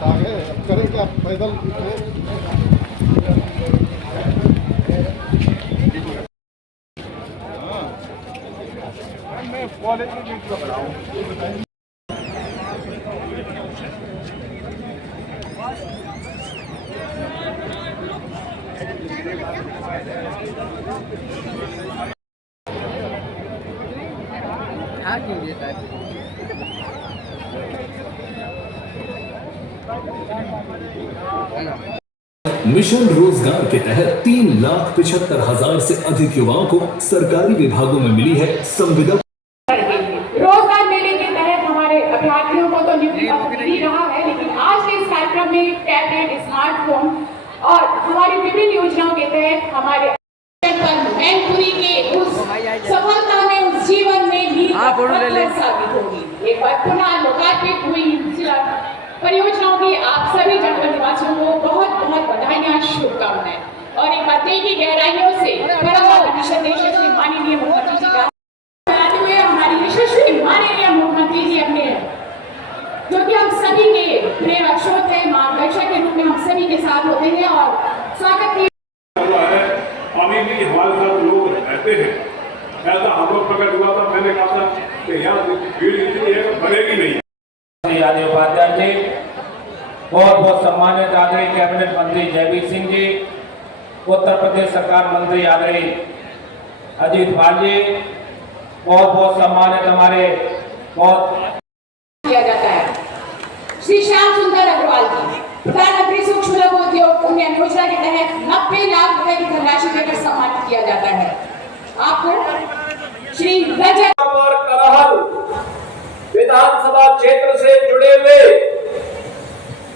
आगे करें क्या पैदल मैं कॉलेज में ड्यूटी कर रहा हूँ। मिशन रोजगार के तहत 3,75,000 से अधिक युवाओं को सरकारी विभागों में मिली है संविदा। रोजगार मेले के तहत हमारे अभ्यर्थियों को तो नियुक्ति मिल ही रहा है, लेकिन आज के इस कार्यक्रम में टैबलेट, स्मार्टफोन और हमारी विभिन्न योजनाओं के तहत हमारे मैनपुरी के उस सफलता में, उस जीवन में भी साबित होगी। एक बार पुनः लोकार्पित हुई परियोजनाओं की आप सभी जनपद निवासियों को बहुत बहुत बधाइयां, शुभकामनाएं। और एक बार दिल की गहराइयों से श्री माननीय मुख्यमंत्री जी का हुए हमारी यशस्वी माननीय मुख्यमंत्री जी अपने जो कि हम सभी के प्रेरक स्रोत है, मार्गदर्शक के रूप में हम सभी के साथ होते हैं और स्वागत की अभी भी हमारे साथ लोग रहते हैं। ऐसा हम लोग प्रकट हुआ था, मैंने कहा था कि यहाँ भीड़ इतनी है कि भरेगी नहीं। आदि उपाध्याय जी, बहुत बहुत सम्मानित आदरणीय कैबिनेट मंत्री जयवीर सिंह जी, उत्तर प्रदेश सरकार मंत्री आदरणीय अजीत पाल जी, बहुत बहुत सम्मानित हमारे बहुत किया जाता है श्री श्याम सुंदर अग्रवाल जी, प्रधानमंत्री सूक्ष्म लघु उद्योग उन्नयन योजना के तहत 90 लाख रुपए की धनराशि देकर सम्मानित किया जाता है। आपको श्री रजत और करहल विधानसभा क्षेत्र से जुड़े हुए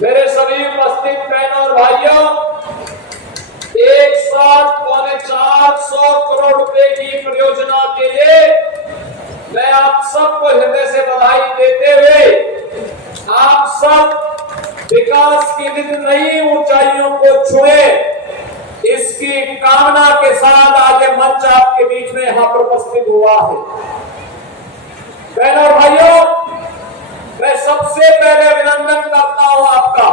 मेरे सभी उपस्थित बहनों और भाइयों, एक साथ 450 करोड़ रुपए की परियोजना के लिए मैं आप सबको हृदय से बधाई देते हुए आप सब विकास की नित नई ऊंचाइयों को छुए, इसकी कामना के साथ आज मंच आपके बीच में यहाँ पर उपस्थित हुआ है। बहनों और भाइयों, मैं सबसे पहले अभिनंदन करता हूं आपका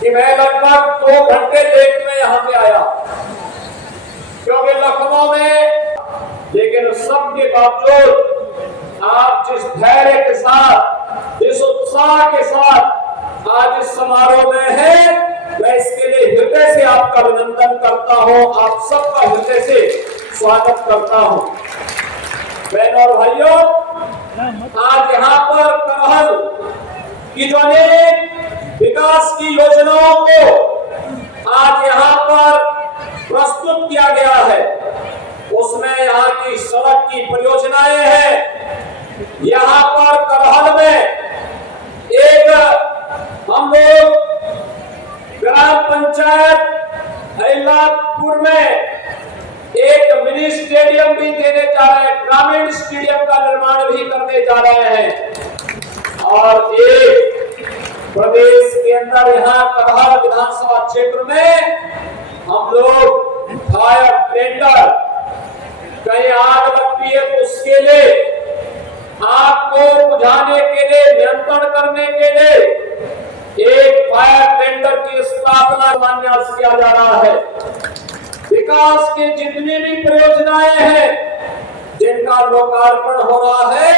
कि मैं लगभग 2 घंटे लेट में यहां पे आया, क्योंकि लखनऊ में, लेकिन सबके बावजूद आप जिस धैर्य के साथ, जिस उत्साह के साथ आज इस समारोह में है, मैं इसके लिए हृदय से आपका अभिनंदन करता हूं, आप सबका हृदय से स्वागत करता हूं। बहनों और भाइयों, आज यहाँ पर करहल की जो अनेक विकास की योजनाओं को आज यहाँ पर प्रस्तुत किया गया है, उसमें यहाँ की सड़क की परियोजनाएं हैं। यहाँ पर करहल में एक हम लोग ग्राम पंचायत अहिलापुर में एक मिनी स्टेडियम भी देने जा रहे हैं, ग्रामीण स्टेडियम का निर्माण भी करने जा रहे हैं। और एक प्रदेश के अंदर यहाँ करहल विधानसभा क्षेत्र में हम लोग फायर टेंडर, कहीं आग लगती है तो उसके लिए आग को बुझाने के लिए, नियंत्रण करने के लिए एक फायर टेंडर की स्थापना मान्यास किया जा रहा है। विकास की जितनी भी परियोजनाएं हैं जिनका लोकार्पण हो रहा है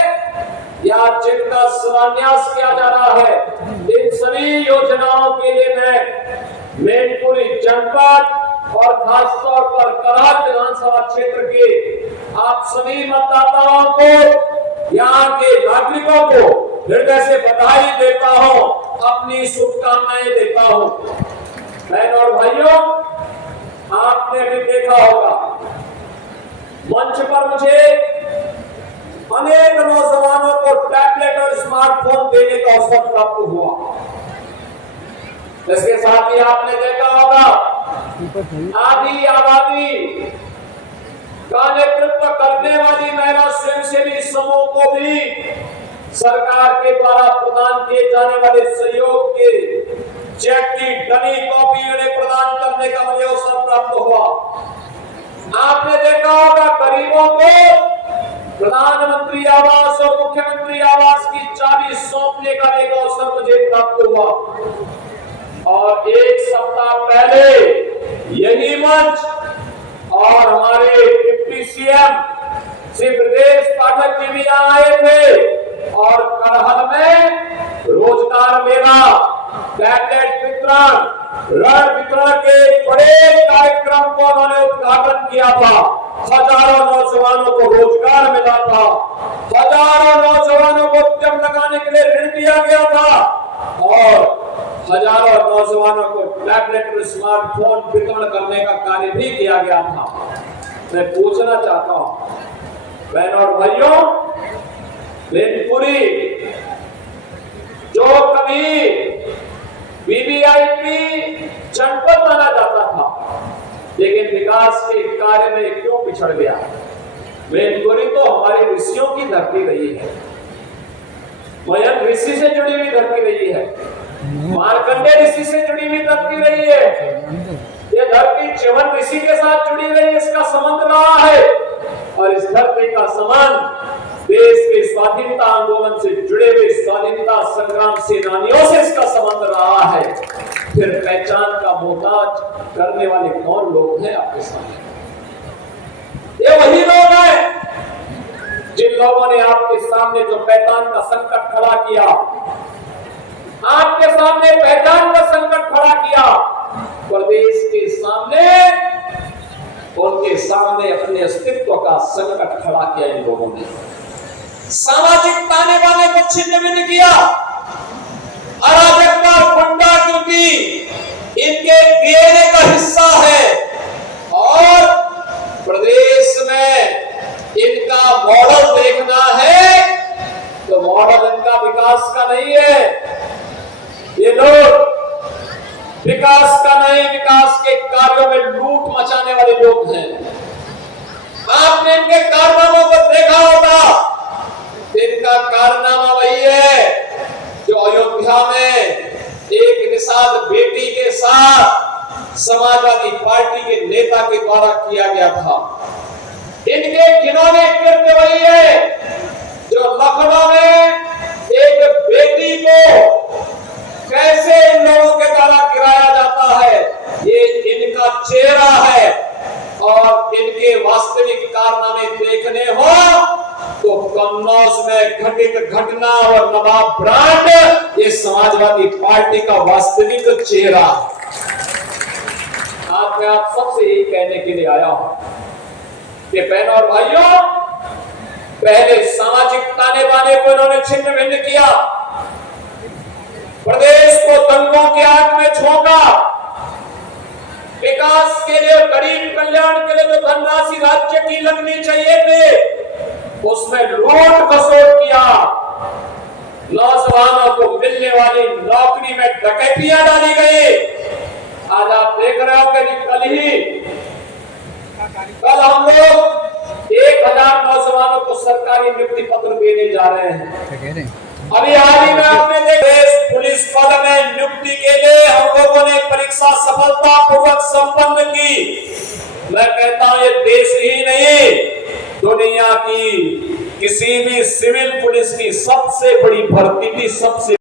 या जिनका शिलान्यास किया जा रहा है, इन सभी योजनाओं के लिए मैं मैनपुरी जनपद और खासतौर पर करहल विधानसभा क्षेत्र के आप सभी मतदाताओं को, यहाँ के नागरिकों को हृदय से बधाई देता हूँ, अपनी शुभकामनाएं देता हूँ। बहनों और भाइयों, आपने भी देखा होगा मंच पर मुझे अनेक नौजवानों को टैबलेट और स्मार्टफोन देने का अवसर प्राप्त हुआ। इसके साथ ही आपने देखा होगा आधी आबादी का नेतृत्व करने वाली महिला स्वयंसेवी समूह को भी सरकार के द्वारा प्रदान किए जाने वाले सहयोग के चेक की डमी कॉपी उन्हें प्रदान करने का मुझे अवसर प्राप्त हुआ। आपने देखा होगा गरीबों को प्रधानमंत्री आवास और मुख्यमंत्री आवास की चाबी सौंपने का एक अवसर मुझे प्राप्त हुआ और एक सप्ताह पहले यही मंच और हमारे डिप्टी सीएम श्री ब्रजेश पाठक जी भी यहाँ आए थे और करहल में रोजगार मेला, टैबलेट वितरण, ऋण वितरण के बड़े कार्यक्रम को उन्होंने उद्घाटन किया था। हजारों नौजवानों को रोजगार मिला था, हजारों नौजवानों को उद्यम लगाने के लिए ऋण दिया गया था और हजारों नौजवानों को टैबलेट और स्मार्टफोन वितरण करने का कार्य भी किया गया था। मैं पूछना चाहता हूं बहनों और भाइयों, बेनपुरी जो कभी बीबीआईपी जनपद माना जाता था, लेकिन विकास के कार्य में क्यों पिछड़ गया? बेनपुरी तो हमारे ऋषियों की धरती रही है, मयंक ऋषि से जुड़ी हुई धरती रही है, मार्कंडेय ऋषि से जुड़ी हुई धरती रही है, ये धरती च्यवन ऋषि के साथ जुड़ी रही है, इसका संबंध रहा है और इस धरती का संबंध देश के स्वाधीनता आंदोलन से जुड़े हुए स्वाधीनता संग्राम सेनानियों से इसका संबंध रहा है। फिर पहचान का मोहताज करने वाले कौन लोग हैं आपके सामने? ये वही लोग हैं जिन लोगों ने आपके सामने जो पहचान का संकट खड़ा किया, आपके सामने पहचान का संकट खड़ा किया, प्रदेश के सामने उनके सामने अपने अस्तित्व का संकट खड़ा किया। इन लोगों ने सामाजिक ताने बाने को छिन्न भिन्न किया, अराजकता गुंडा क्योंकि इनके डीएनए का हिस्सा है और प्रदेश में इनका मॉडल देखना है तो मॉडल इनका विकास का नहीं है। ये लोग विकास का नहीं, विकास के कार्यों में लूट मचाने वाले लोग हैं। आपने इनके कारनामों को देखा होगा, इनका कारनामा वही है जो अयोध्या में एक निषाद बेटी के साथ समाजवादी पार्टी के नेता के द्वारा किया गया था। इनके घिनौने कृत्य वही है जो लखनऊ में एक बेटी को कैसे इन लोगों के द्वारा गिराया जाता है, ये इनका चेहरा है। और इनके वास्तविक कारनामे देखने हो तो कन्नौज में घटित घटना और नवाब ब्रांड ये समाजवादी पार्टी का वास्तविक चेहरा। आज मैं आप सबसे यही कहने के लिए आया हूं कि बहनों और भाइयों, पहले सामाजिक ताने बाने को इन्होंने छिन्न भिन्न किया, प्रदेश को दंगों की आग में झोंका, विकास के लिए गरीब कल्याण के लिए जो धनराशि राज्य की लगनी चाहिए थे उसमें लूट खसोट किया, नौजवानों को मिलने वाली नौकरी में डकैतियां डाली गई। आज आप देख रहे होंगे कि कल हम लोग 1000 नौजवानों को सरकारी नियुक्ति पत्र देने जा रहे हैं। अभी हाल ही में आपने देश पुलिस पद में नियुक्ति के लिए हम लोगों ने परीक्षा सफलतापूर्वक संपन्न की। मैं कहता हूं ये देश ही नहीं, दुनिया की किसी भी सिविल पुलिस की सबसे बड़ी भर्ती थी, सबसे